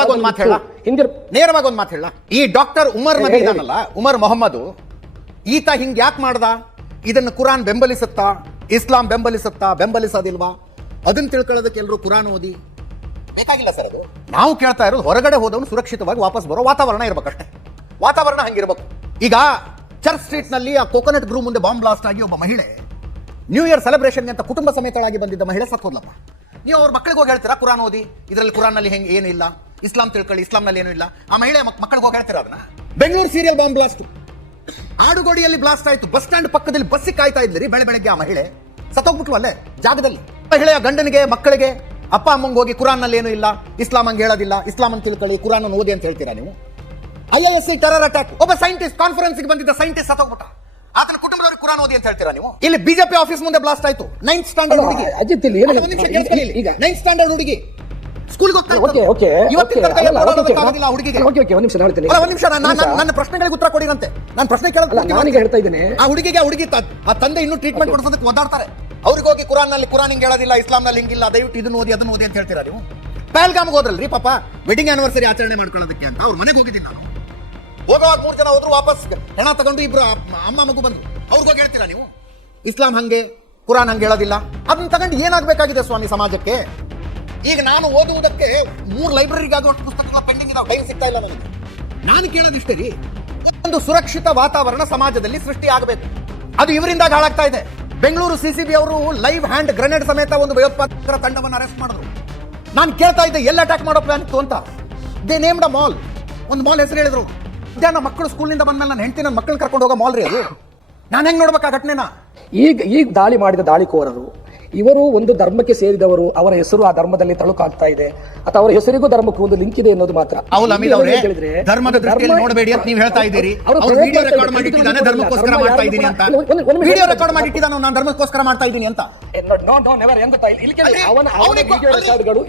ನೇರವಾಗಿ ಒಂದು ಮಾತು ಹೇಳ, ನೇರವಾಗಿ ಒಂದು ಮಾತು ಹೇಳ. ಈ ಡಾಕ್ಟರ್ ಉಮರ್ ನಬಿ ಇದಾನಲ್ಲ, ಉಮರ್ ಮೊಹಮ್ಮದ್, ಈತ ಹಿಂಗ್ ಯಾಕೆ ಮಾಡ್ದ? ಇದನ್ನು ಕುರಾನ್ ಬೆಂಬಲಿಸುತ್ತಾ, ಇಸ್ಲಾಂ ಬೆಂಬಲಿಸುತ್ತಾ, ಬೆಂಬಲಿಸೋದಿಲ್ವಾ? ಅದನ್ನ ತಿಳ್ಕೊಳ್ಳೋದಕ್ಕೆ ಎಲ್ಲರೂ ಕುರಾನ್ ಓದಿ ಬೇಕಾಗಿಲ್ಲ ಸರ್. ಅದು ನಾವು ಕೇಳ್ತಾ ಇರೋದು ಹೊರಗಡೆ ಹೋದವನು ಸುರಕ್ಷಿತವಾಗಿ ವಾಪಸ್ ಬರೋ ವಾತಾವರಣ ಇರ್ಬೇಕಷ್ಟೇ. ವಾತಾವರಣ ಹಂಗಿರ್ಬೇಕು. ಈಗ ಚರ್ಚ್ ಸ್ಟ್ರೀಟ್ ನಲ್ಲಿ ಆ ಕೋಕೋನಟ್ ಗ್ರೂ ಮುಂದೆ ಬಾಂಬ್ ಬ್ಲಾಸ್ಟ್ ಆಗಿ ಒಬ್ಬ ಮಹಿಳೆ ನ್ಯೂ ಇಯರ್ ಸೆಲೆಬ್ರೇಷನ್ ಅಂತ ಕುಟುಂಬ ಸಮೇತಳಾಗಿ ಬಂದಿದ್ದ ಮಹಿಳೆ ಸತ್ತು ಹೋದ್ಲಪ್ಪ. ನೀವು ಅವ್ರ ಮಕ್ಕಳಿಗೆ ಹೋಗಿ ಹೇಳ್ತೀರಾ ಕುರಾನ್ ಓದಿ, ಇದರಲ್ಲಿ ಕುರಾನ್ ನಲ್ಲಿ ಹೆಂಗೆ ಏನು ಇಲ್ಲ, ಇಸ್ಲಾಂ ತಿಳ್ಕೊಳ್ಳಿ, ಇಸ್ಲಾಂ ನಲ್ಲಿ ಏನೂ ಇಲ್ಲ. ಆ ಮಹಿಳೆ ಮಕ್ಕಳಿಗೆ ಹೋಗಿ ಹೇಳ್ತೀರಾ ಅದನ್ನ? ಬೆಂಗಳೂರು ಸೀರಿಯಲ್ ಬಾಂಬ್ ಬ್ಲಾಸ್ಟ್, ಆಡುಗೋಡಿಯಲ್ಲಿ ಬ್ಲಾಸ್ಟ್ ಆಯ್ತು. ಬಸ್ ಸ್ಟ್ಯಾಂಡ್ ಪಕ್ಕದಲ್ಲಿ ಬಸ್ಸಿಗೆ ಕಾಯ್ತಾ ಇದ್ರಿ ಬೆಳಗ್ಗೆ ಆ ಮಹಿಳೆ ಸತ್ತೋಗ್ಬಿಟ್ಲು ಅಲ್ಲೇ ಜಾಗದಲ್ಲಿ. ಮಹಿಳೆಯ ಗಂಡನಿಗೆ ಮಕ್ಕಳಿಗೆ ಅಪ್ಪ ಅಮ್ಮಂಗೆ ಹೋಗಿ ಕುರಾನ್ ನಲ್ಲಿ ಏನೂ ಇಲ್ಲ, ಇಸ್ಲಾಂ ಹಂಗೆ ಹೇಳೋದಿಲ್ಲ, ಇಸ್ಲಾಂ ಅಂತ ತಿಳ್ಕೊಳ್ಳಿ, ಕುರಾನ್ ಅನ್ನು ಓದಿ ಅಂತ ಹೇಳ್ತೀರಾ ನೀವು? IISc ಟೆರರ್ ಅಟ್ಯಾಕ್, ಒಬ್ಬ ಸೈಂಟಿಸ್ಟ್ ಕಾನ್ಫರೆನ್ಸ್ಗೆ ಬಂದಿದ್ದ ಸೈಂಟಿಸ್ಟ್ ಸತ್ತೋಗ್ಬಿಟ್ಟ, ಆತನ ಕುಟುಂಬದವ್ರಿಗೆ ಕುರಾನ್ ಓದಿ ಅಂತ ಹೇಳ್ತೀರಾ ನೀವು? ಇಲ್ಲಿ ಬಿಜೆಪಿ ಆಫೀಸ್ ಮುಂದೆ ಬ್ಲಾಸ್ಟ್ ಆಯ್ತು. 9th ಸ್ಟ್ಯಾಂಡರ್ಡ್ ಹುಡುಗಿ, 9th ಸ್ಟ್ಯಾಂಡರ್ಡ್ ಹುಡುಗಿ ಸ್ಕೂಲ್ಗೆ ಹೋಗ್ತಾ ನನ್ನ ಪ್ರಶ್ನೆಗಳಿಗೆ ಉತ್ತರ ಕೊಡಿರಂತೆ. ನಾನು ಪ್ರಶ್ನೆ ಕೇಳ್ತಾ ಆ ಹುಡುಗಿಗೆ ಆ ತಂದೆ ಇನ್ನೂ ಟ್ರೀಟ್ಮೆಂಟ್ ಕೊಡಿಸೋದಕ್ಕೆ ಒದ್ದಾಡ್ತಾರೆ. ಅವ್ರಿಗೆ ಹೋಗಿ ಕುರಾನ್ ನಲ್ಲಿ ಕುರಾನ್ ಹಿಂಗೆ ಹೇಳೋದಿಲ್ಲ, ಇಸ್ಲಾಂ ನಲ್ಲಿ ಹಿಂಗಿಲ್ಲ, ದಯವಿಟ್ಟು ಇದನ್ನ ಓದಿ ಅದನ್ನ ಓದಿ ಅಂತ ಹೇಳ್ತೀರಾ ನೀವು? ಪಹಲ್ಗಾಮ್ಗೆ ಹೋದ್ರಲ್ರಿ ಪಾಪ, ವೆಡ್ಡಿಂಗ್ ಆನಿವರ್ಸರಿ ಆಚರಣೆ ಮಾಡ್ಕೊಳ್ಳೋದಕ್ಕೆ ಅಂತ ಅವ್ರ ಮನೆಗೆ ಹೋಗಿದ್ದೀನಿ ನಾನು. ಹೋಗೋವಾಗ 3 ಜನ ಹೋದ್ರು, ವಾಪಸ್ ಹೆಣ ತಗೊಂಡು ಇಬ್ರು ಅಮ್ಮ ಮಗು ಬಂದ್ರು. ಅವ್ರಿಗೆ ಹೋಗಿ ಹೇಳ್ತೀರಾ ನೀವು ಇಸ್ಲಾಂ ಹಂಗೆ ಕುರಾನ್ ಹಂಗೆ ಹೇಳೋದಿಲ್ಲ? ಅದನ್ನ ತಗೊಂಡು ಏನಾಗಬೇಕಾಗಿದೆ ಸ್ವಾಮಿ ಸಮಾಜಕ್ಕೆ? ಈಗ ನಾನು ಓದುವುದಕ್ಕೆ 3 ಲೈಬ್ರರಿಗಾಗುವಷ್ಟು ಪುಸ್ತಕಗಳ ಪೆಂಡಿಂಗ್ ಇದಾವೆ, ಟೈಮ್ ಸಿಗ್ತಾ ಇಲ್ಲ ನನಗೆ. ನಾನು ಕೇಳೋದಿಷ್ಟೇ ರೀ, ಒಂದು ಸುರಕ್ಷಿತ ವಾತಾವರಣ ಸಮಾಜದಲ್ಲಿ ಸೃಷ್ಟಿ ಆಗಬೇಕು. ಅದು ಇವರಿಂದ ಹಾಳಾಗ್ತಾ ಇದೆ. ಬೆಂಗಳೂರು CCB ಅವರು ಲೈವ್ ಹ್ಯಾಂಡ್ ಗ್ರೆನೇಡ್ ಸಮೇತ ಒಂದು ಭಯೋತ್ಪಾದಕರ ತಂಡವನ್ನು ಅರೆಸ್ಟ್ ಮಾಡಿದ್ರು. ನಾನು ಕೇಳ್ತಾ ಇದ್ದೆ ಎಲ್ಲಿ ಅಟ್ಯಾಕ್ ಮಾಡೋ ಪ್ಲಾನ್ ಇತ್ತು ಅಂತ. ದೇ ನೇಮ್ಡ್ ಅ ಮಾಲ್, ಒಂದು ಮಾಲ್ ಹೆಸರು ಹೇಳಿದ್ರು. ಮಧ್ಯಾಹ್ನ ಮಕ್ಕಳು ಸ್ಕೂಲಿಂದ ಬಂದ್ಮೇಲೆ ನನ್ನ ಹೆಂಡತಿ ನನ್ನ ಮಕ್ಕಳನ್ನ ಕರ್ಕೊಂಡು ಹೋಗೋ ಮಾಲ್ ರೀ ಅದು. ನಾನು ಹೆಂಗ್ ನೋಡ್ಬೇಕು ಆ ಘಟನೆನ? ಈಗ ದಾಳಿ ಮಾಡಿದ ದಾಳಿಕೋರರು ಇವರು ಒಂದು ಧರ್ಮಕ್ಕೆ ಸೇರಿದವರು, ಅವರ ಹೆಸರು ಆ ಧರ್ಮದಲ್ಲಿ ತಳುಕಾಗ್ತಾ ಇದೆ, ಅಥವಾ ಅವರ ಹೆಸರಿಗೂ ಧರ್ಮಕ್ಕೂ ಒಂದು ಲಿಂಕ್ ಇದೆ ಅನ್ನೋದು ಮಾತ್ರ. ಧರ್ಮದ ದೃಷ್ಟಿಯಲ್ಲಿ ನೋಡಬೇಡಿ ಅಂತ ನೀವು ಹೇಳ್ತಾ ಇದ್ದೀರಿ. ವಿಡಿಯೋ ರೆಕಾರ್ಡ್ ಮಾಡಿಟ್ಟಿದ್ದಾನೆ, ಧರ್ಮಕ್ಕೋಸ್ಕರ ಮಾಡ್ತಾ ಇದ್ದೀನಿ ಅಂತ. ವಿಡಿಯೋ ರೆಕಾರ್ಡ್ ಮಾಡಿಟ್ಟಿದ್ದಾನೆ, ನಾನು ಧರ್ಮಕ್ಕೋಸ್ಕರ ಮಾಡ್ತಾ ಇದ್ದೀನಿ ಅಂತ. ಅವನ ವಿಡಿಯೋ ರೆಕಾರ್ಡ್ಗಳು